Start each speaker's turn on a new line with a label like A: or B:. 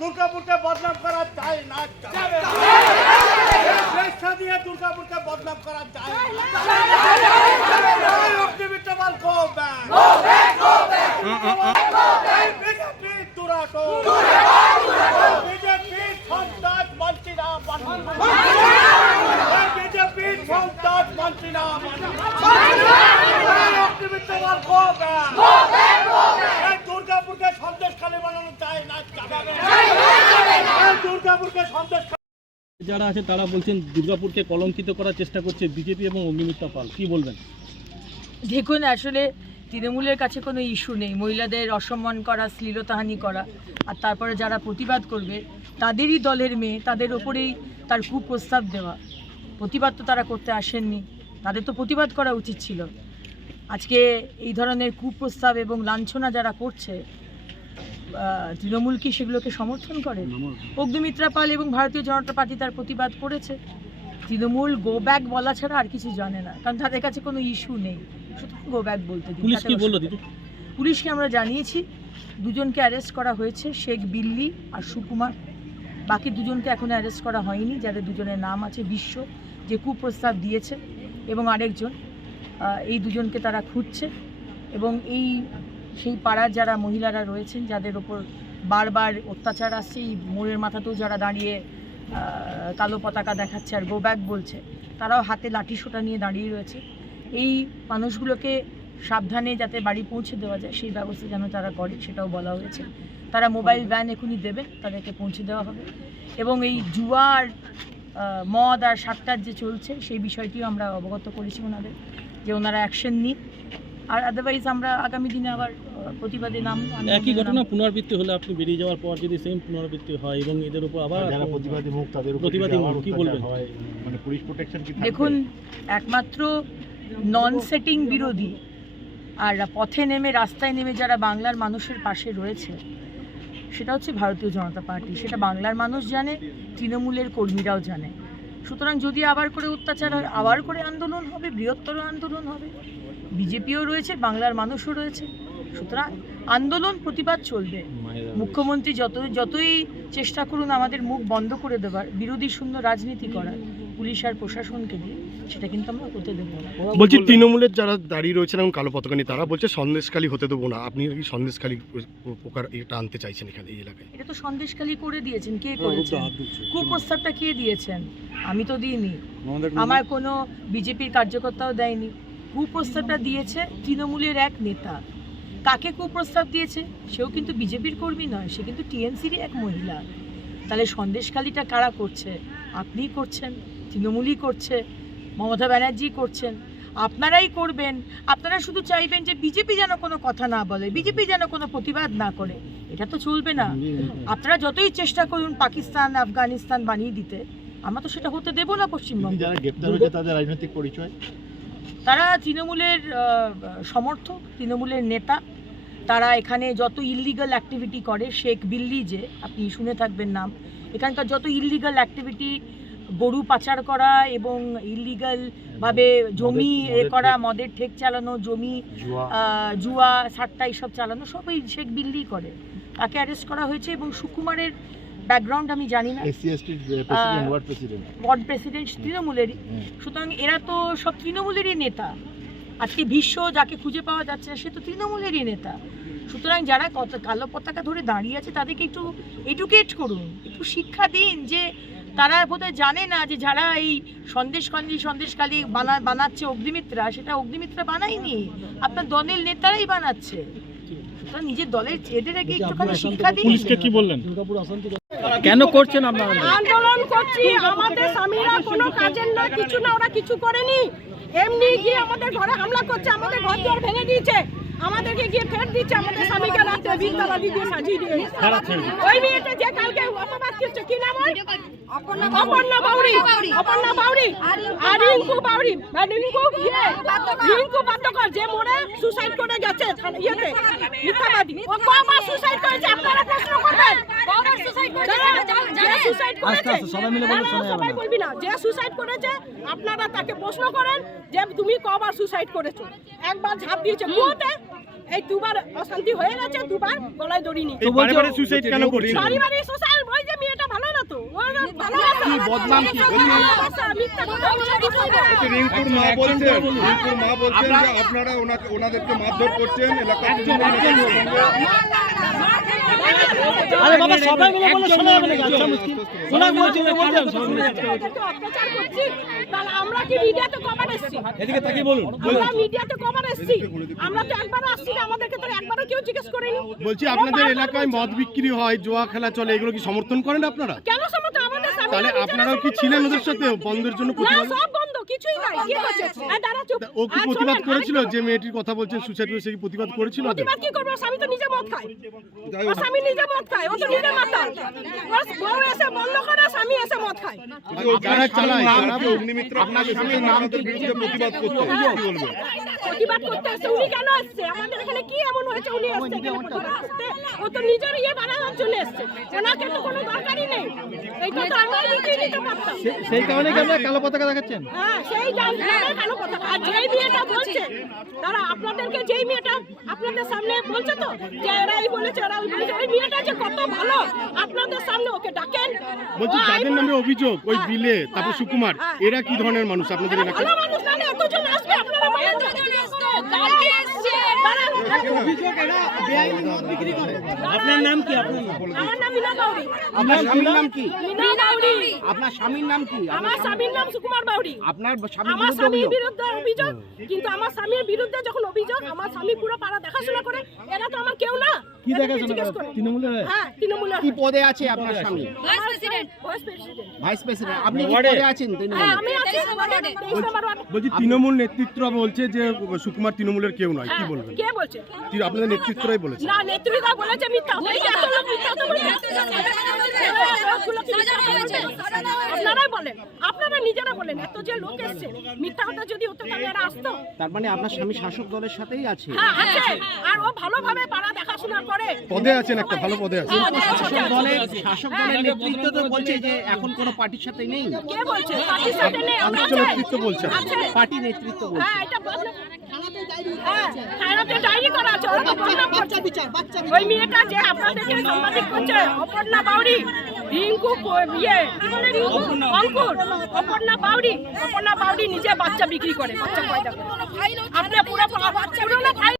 A: দুর্গাপুরকে বদনাম করা যায় না না। দিয়ে দুর্গাপুরকে বদনাম করা যায় বিজেপি
B: যারা আছে তারা বলছেন দুর্গাপুরকে কলঙ্কিত করার চেষ্টা করছে বিজেপি এবং অগ্নিমিত্রা পাল। কি বলবেন?
C: দেখুন, আসলে তৃণমূলের কাছে কোনো ইস্যু নেই। মহিলাদের অসম্মান করা, শ্লীলতাহানি করা, আর তারপরে যারা প্রতিবাদ করবে, তাদেরই দলের মেয়ে, তাদের ওপরেই তার কুপ্রস্তাব দেওয়া। প্রতিবাদ তো তারা করতে আসেননি। তাদের তো প্রতিবাদ করা উচিত ছিল। আজকে এই ধরনের কুপ্রস্তাব এবং লাঞ্ছনা যারা করছে তৃণমূল কি সেগুলোকে সমর্থন করে? অগ্নিমিত্রা পাল এবং ভারতীয় জনতা পার্টি তার প্রতিবাদ করেছে। তৃণমূল গো ব্যাক বলা ছাড়া আর কিছু জানে না। কারণ তাদের কাছে কোনো ইস্যু নেই। সুতরাং গো ব্যাক বলতে। পুলিশকে আমরা জানিয়েছি দুজনকে অ্যারেস্ট করা হয়েছে শেখ বিল্লি আর সুকুমার। বাকি দুজনকে এখনও অ্যারেস্ট করা হয়নি, যাদের দুজনের নাম আছে বিশ্ব, যে কুপ্রস্তাব দিয়েছে, এবং আরেকজন এই দুজনকে তারা খুঁজছে, এবং এই, সেই পাড়ার যারা মহিলারা রয়েছেন, যাদের ওপর বারবার অত্যাচার আসছে, এই মোড়ের মাথাতেও যারা দাঁড়িয়ে কালো পতাকা দেখাচ্ছে আর গো ব্যাক বলছে, তারাও হাতে লাঠি সোটা নিয়ে দাঁড়িয়ে রয়েছে। এই মানুষগুলোকে সাবধানে যাতে বাড়ি পৌঁছে দেওয়া যায়, সেই ব্যবস্থা যেন তারা করে, সেটাও বলা হয়েছে। তারা মোবাইল ভ্যান এখনই দেবে তাদেরকে পৌঁছে দেওয়া হবে। এবং এই জুয়ার মদ আর সাতটার যে চলছে সেই বিষয়টিও আমরা অবগত করেছি ওনাদের যে ওনারা অ্যাকশন নিন। আর আদারওয়াইজ আমরা আগামী দিনে আবার প্রতিবাদে নাম
B: একই ঘটনা পুনরাবৃত্তি হলে আপনি বেরিয়ে যাওয়ার পর যদি সেম পুনরাবৃত্তি হয় এবং এদের উপর আবার
D: যারা প্রতিবাদী মুখ তাদের উপর
B: প্রতিবাদী মুখ, কি বলবেন?
D: মানে পুলিশ প্রোটেকশন কি
C: দেখুন একমাত্র নন সেটিং বিরোধী আর পথে নেমে রাস্তায় নেমে যারা বাংলার মানুষের পাশে রয়েছে সেটা হচ্ছে ভারতীয় জনতা পার্টি। সেটা বাংলার মানুষ জানে, তৃণমূলের কর্মীরাও জানে। সুতরাং যদি আবার করে অত্যাচার হয়, আবার করে আন্দোলন হবে, বৃহত্তর আন্দোলন হবে। বিজেপিও রয়েছে, বাংলার মানুষও রয়েছে। সুতরাং আন্দোলন, প্রতিবাদ চলবে। মুখ্যমন্ত্রী যত যতই চেষ্টা করুন আমাদের মুখ বন্ধ করে দেবার, বিরোধী শূন্য রাজনীতি করার। পুলিশ আর প্রশাসনকে দিয়ে সেটা কিন্তু আমরা হতে দেবো না।
E: বলছি তৃণমূলের যারা দাঁড়িয়ে রয়েছেন এবং কালো পতাকা নিয়ে তারা বলছে সন্দেশখালী হতে দেবো না। আপনি কি সন্দেশখালী প্রকার এটা আনতে চাইছেন এখানে এই এলাকায়?
C: এটা তো সন্দেশখালি করে দিয়েছেন। কে করেছেন কুপ্রস্তাবটা কে দিয়েছেন? আমি তো দিইনি। আমার কোনো বিজেপির কার্যকর্তাও দেয়নি। কুপ্রস্তাবটা দিয়েছে তৃণমূলের এক নেতা। কাকে কুপ্রস্তাব দিয়েছে? সেও কিন্তু বিজেপির কর্মী নয় সে কিন্তু টিএমসিরই এক মহিলা। তাহলে সন্দেশখালিটা কারা করছে? আপনিই করছেন। তৃণমূলই করছে মমতা ব্যানার্জি করছেন। আপনারাই করবেন আপনারা শুধু চাইবেন যে বিজেপি যেন কোনো কথা না বলে বিজেপি যেন কোনো প্রতিবাদ না করে। এটা তো চলবে না। আপনারা যতই চেষ্টা করুন পাকিস্তান আফগানিস্তান বানিয়ে দিতে আমরা তো সেটা হতে দেবো না পশ্চিমবঙ্গে।
D: যারা গ্রেপ্তার হয়েছে তাদের রাজনৈতিক পরিচয়?
C: তারা তৃণমূলের সমর্থক তৃণমূলের নেতা। তারা এখানে যত ইললিগাল অ্যাক্টিভিটি করে শেখ বিল্লি যে আপনি শুনে থাকবেন নাম এখানকার যত ইললিগাল অ্যাক্টিভিটি গরু পাচার করা এবং ইললিগাল ভাবে জমি এ করা মদের ঠেক চালানো জমি
D: জুয়া।
C: সাট্টা এইসব চালানো সব এই শেখ বিল্লি করে। তাকে অ্যারেস্ট করা হয়েছে এবং সুকুমারের ব্যাকগ্রাউন্ড আমি জানি না।
D: প্রেসিডেন্ট ওয়ার্ড প্রেসিডেন্ট
C: তৃণমূলেরই। সুতরাং এরা তো সব তৃণমূলেরই নেতা। আজকে বিশ্ব যাকে খুঁজে পাওয়া যাচ্ছে সে তো তৃণমূলেরই নেতা। সুতরাং যারা কত কালো পতাকা ধরে দাঁড়িয়ে আছে তাদেরকে একটু এডুকেট করুন। একটু শিক্ষা দিন যে তারা বোধহয় জানে না যে যারা এই সন্দেশকালী সন্দেশকালী বানা বানাচ্ছে অগ্নিমিত্রা সেটা অগ্নিমিত্রা বানায়নি। আপনার দলের নেতারাই বানাচ্ছে। নিজের দলের একটুখানি শিক্ষা দিন
B: কি বললেন? কেন করছেন আপনারা?
F: আন্দোলন করছি। আমাদের স্বামীরা কোনো কাজের না কিছু না ওরা কিছু করেনি। এমনি গিয়ে আমাদের ঘরে হামলা করছে আমাদের ঘর দুয়ার ভেঙে দিয়েছে। আমাদেরকে গিয়ে ফের দিচ্ছে আমাদের স্বামীকে রাতে বিদ্যালয় দিয়ে সাজিয়ে দিয়ে ওই মেয়েটা যে কালকে অপবাদ করছে কি নাম? অপর্ণা বাউরি অপর্ণা বাউরি আর রিঙ্কু বাউরি বা রিঙ্কু ইয়ে, রিঙ্কু বাদ্যকর যে মোড়ে সুসাইড করে গেছে ইয়েতে মিথ্যাবাদী। ও কবার সুসাইড করেছে আপনারা প্রশ্ন করবেন। কবার সুসাইড করেছে? সুসাইড করেছে
B: সবাই মিলে বললে
F: না, না,
B: শোনা যাবে
F: সবাই বলবি না। যে সুসাইড করেছে আপনারা তাকে প্রশ্ন করেন যে তুমি কবার সুসাইড করেছ। একবার ঝাঁপ দিয়েছে। কুয়োতে এই দুবার অশান্তি হয়ে গেছে দুবার গলায় দড়ি নিয়ে।
E: বারে সুইসাইড কেন করছে?
F: বাড়ি বাড়ি সুসাইড ওই যে মেয়েটা ভালো না তো? ওর ভালোবাসা
D: কি বদনাম কি?
F: বলে দিতে হবে।
G: রিঙ্কুর মা বলছেন রিঙ্কুর মা বলছেন যে আপনারা ওনাকে ওনাদেরকে মারধর করছেন এলাকার
B: আরে বাবা সবাই মিলে বললে শোনা যাবে আচ্ছা মুশকিল। ওনাকে বলছি বলছেন সবাই মিলে
F: ওদেরকে অত্যাচার করছি তাহলে আমরা কি মিডিয়াতে কবার এসছি।
B: এদিকে তাকিয়ে বলুন।
F: আমরা মিডিয়াতে কবার এসছি। আমরা তো একবারও আসছি না আমাদেরকে তো একবারও কেউ জিজ্ঞেস করেনি।
E: বলছি আপনাদের এলাকায় মদ বিক্রি হয় জুয়া খেলা চলে এগুলো কি সমর্থন করেন আপনারা?
F: কেন সমস্ত আমাদের
E: তাহলে আপনারাও কি ছিলেন ওদের সাথে? বন্ধের জন্য প্রতিবাদ?
F: সব বন্ধ কিছুই নাই। কি করছে? দাঁড়া চুপ।
E: ও কি প্রতিবাদ করেছিল? যে মেয়েটির কথা বলছেন সুসাইড কি প্রতিবাদ করেছিল?
F: প্রতিবাদ কি করবে? স্বামী তো নিজে মদ খায়। ওর স্বামী নিজে মদ খায় ও তো নিজে মাতাল ওর বউ এসে বন্ধ করে স্বামী এসে মদ খায়।
E: যারা চালায়
G: নাম কি? অগ্নিমিত্র আপনার স্বামীর নাম তো বিরুদ্ধে প্রতিবাদ করতে কি বলবেন?
F: প্রতিবাদ করতে এসছে উনি কেন এসছে আমাদের এখানে কি এমন হয়েছে? উনি প্রতিবাদ করতে? ও তো নিজের ইয়ে বানানোর জন্য এসছে। ওনাকে তো কোনো দরকারই নেই। এইটা তো আমরা মিটিয়ে নিতে পারতাম।
B: সেই কারণে কি আপনারা কালো পতাকা দেখাচ্ছেন?
F: হ্যাঁ সেই জালের কালো পতাকা। আর যেই মেয়েটা বলছে তারা আপনাদেরকে যেই মেয়েটা আপনাদের সামনে বলছে তো যে এরা এই বলেছে এরা ওই বলেছে ওই মেয়েটা যে কত ভালো আপনাদের সামনে ওকে ডাকেন।
E: বলছি যাদের নামে অভিযোগ ওই
F: হ্যাঁ,
E: বিলে তারপর সুকুমার
F: হ্যাঁ।
E: এরা কি ধরনের মানুষ আপনাদের এলাকায়?
F: ভালো মানুষ নাহলে এতজন আসবে? আপনারা
B: আপনার নাম কি? আপনার
F: আমার নাম মিনা বাউরি
B: আপনার স্বামীর নাম কি?
F: মিনা বাউরি
H: আপনার স্বামীর নাম কি?
F: আমার স্বামীর নাম সুকুমার বাউরি
H: আপনার
F: আমার স্বামীর বিরুদ্ধে অভিযোগ কিন্তু আমার স্বামীর বিরুদ্ধে যখন অভিযোগ আমার স্বামী পুরো পাড়া দেখাশোনা করে এরা তো আমার কেউ না।
B: কি দেখাশোনা তৃণমূলের হয়ে?
F: হ্যাঁ তৃণমূলের
H: কি পদে আছে আপনার স্বামী
F: vice president vice president
H: vice president আপনি কি পদে আছেন
F: হ্যাঁ
H: তৃণমূলে
F: আমি আছি
E: বলছি তৃণমূল নেতৃত্ব বলছে যে সুকুমার তৃণমূলের কেউ নয় কি
F: হ্যাঁ,
E: বলবেন
F: কে বলছে
E: আপনাদের নেতৃত্বরাই বলেছে
F: না নেতৃত্ব বলেছে মিথ্যা এই এত লোক মিথ্যা তো বলছে। এই বলছে? বলেন আপনারা নিজেরা বলেন এত যে লোক এসছে মিথ্যা কথা যদি হতো তাহলে এরা আসতো?
H: তার মানে আপনার স্বামী শাসক দলের সাথেই আছে?
F: হ্যাঁ আছে। আর ও ভালোভাবে পাড়া দেখাশোনা করে।
E: পদে আছেন একটা ভালো পদে আছেন।
H: শাসক দলের শাসক দলের নেতৃত্ব তো বলছে যে এখন কোনো পার্টির সাথে নেই?
F: কে বলছে? পার্টির সাথে নেই আমরা
E: নেতৃত্ব বলছেন।
F: আছে।
H: পার্টি নেতৃত্ব বলছে।
F: হ্যাঁ এটা হ্যাঁ থানাতে ডায়েরি করা আছে ওরা তো বদনাম করছে। ওই মেয়েটা যে আপনাদেরকে সাংবাদিক করছে অপর্ণা বাউরি রিঙ্কু ইয়ে কি বলে রিঙ্কু? অঙ্কুর অপর্ণা। বাউরি অপর্ণা বাউরি নিজে বাচ্চা বিক্রি করে বাচ্চা পয়দা করে। আপনি পুরো পুরো ফাইল